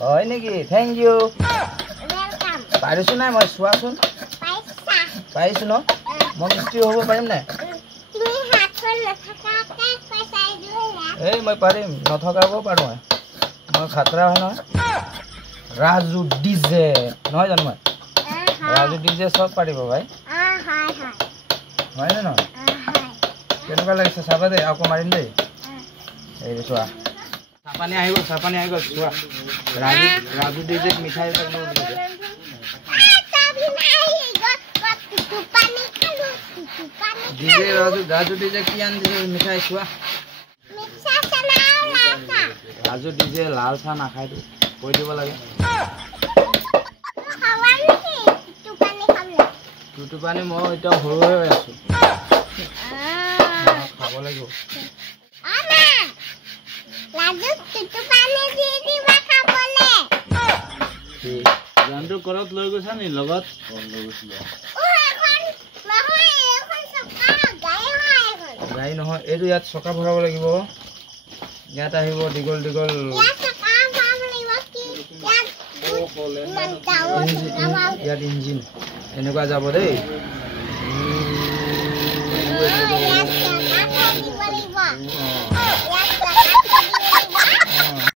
হয় নেকি thank U welcome পাৰিছো নাই মই চোৱাচোন पैसा পাৰিছো ন মই মিস্ত্ৰী হ'ব পাৰিম নাই তুমি হাতখন নথকাকে पैसा দিলা এই মই পাৰিম নথকাব পাৰো মই খাতৰা হয় নহয় ৰাজু ডিজে নহয় জানো মই ৰাজু ডিজে সব পাৰিব ভাই हाय হয় নে নহয় हाय কেনেকুৱা লাগিছে চাবা দে আকৌ মাৰিম দেই এই চোৱা চাপানি আহিব চোৱা ৰাজু ডিজে মিঠাই ডিজে ৰাজু ডিজে কি আনিছে মিঠাই চোৱা ৰাজু ডিজে লাল চাহ নাখায়তো কৈ দিব লাগে টুটুপানী মই এতিয়া সৰু হৈ আছো খাব লাগিব জানটো কৰত লৈ গৈছা নি লগত গাড়ী নহয় এইটো ইয়াত চকা ভৰাব লাগিব ইয়াত আহিব দীঘল দীঘল ইয়াত ইঞ্জিন এনেকুৱা যাব দেই